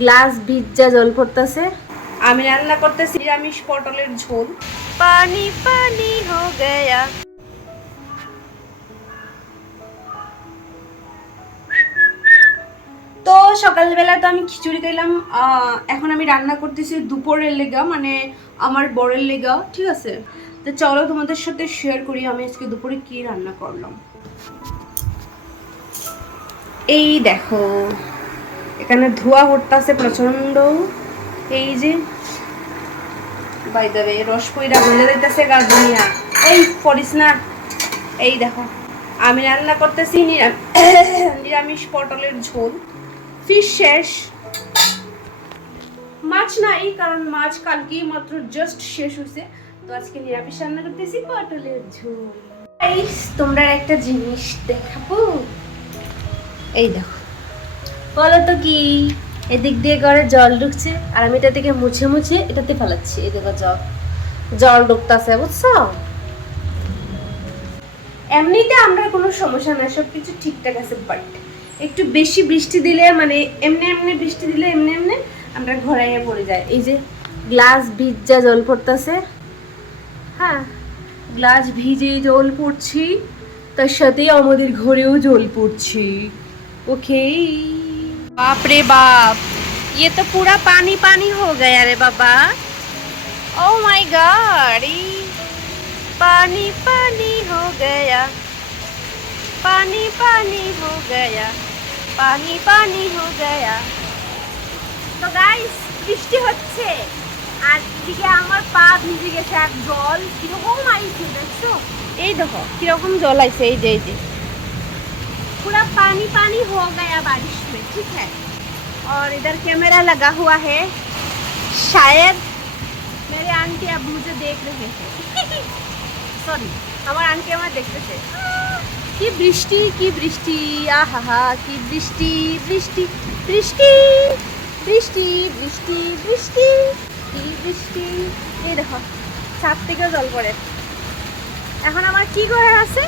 Glass ভিজা জল পড়তেছে। আমি রান্না করতেছি নিরামিষ পটলের ঝোল। পানি পানি হো গয়া। তো সকালবেলা তো আমি খিচুড়ি খেলাম। এখন আমি রান্না করতেছি দুপুরের লেগা, মানে আমার বরের লেগা, ঠিক আছে। তো চলো তোমাদের সাথে শেয়ার করি আমি আজকে দুপুরে কি রান্না করলাম। এই দেখো, এখানে ধোয়া উঠতেছে প্রচন্ড। এই যে বাই দ্য ওয়ে রস কইরা গলে যাইতেছে গার্ডেনিয়া। এই পড়িস না। এই দেখো আমি রান্না করতেছি নিরামিষ পটলের ঝোল। ফিশ শেষ, মাছ নাই, কারণ মাছ কালকেই মাত্র জাস্ট শেষ হয়েছে। তো আজকে নিরামিষ রান্না করতেছি পটলের ঝোল। গাইস, তোমরা একটা জিনিস দেখাবো। এই দেখো, বলো তো কি, এদিক দিয়ে করে জল ঢুকছে আর আমি এটা থেকে মুছে মুছে এটাতে ফেলাচ্ছি। এই দেখো জল জল ঢুকতেছে, বুঝছো? এমনিতে আমরা কোনো সমস্যা না, সবকিছু ঠিকঠাক আছে। বাট একটু বেশি বৃষ্টি দিলে, মানে এমনি এমনি বৃষ্টি দিলে এমনি এমনি আমরা ঘোরাইয়া পড়ে যায়। এই যে গ্লাস ভিজা জল পড়তেছে। হ্যাঁ, গ্লাস ভিজে জল পড়ছি, তার সাথে আমাদের ঘরেও জল পড়ছে। ओके। बाप रे बाप, ये तो पूरा पानी पानी हो गया रे बाबा। ओ माय गॉड, पानी पानी हो गया, पानी पानी हो गया, पानी पानी हो गया। তো গাইস, বৃষ্টি হচ্ছে আর এদিকে আমার পা ভিজে গেছে এক জল। কিরকম আইছে দেখছো? এই দেখো কিরকম জল আইছে। এই যে এই যে पूरा पानी पानी हो गया बारिश में, ठीक है। और इधर कैमरा लगा हुआ है, शायद मेरे आंटी अब मुझे देख रहे हैं। सॉरी, हमारे आंटी हमारे देखते थे। की बृष्टि, आहा की बृष्टि बृष्टि बृष्टि बृष्टि बृष्टि बृष्टि की बृष्टि। এই দেখো ছাদ থেকে জল পড়ে। এখন আমার কি করার আছে?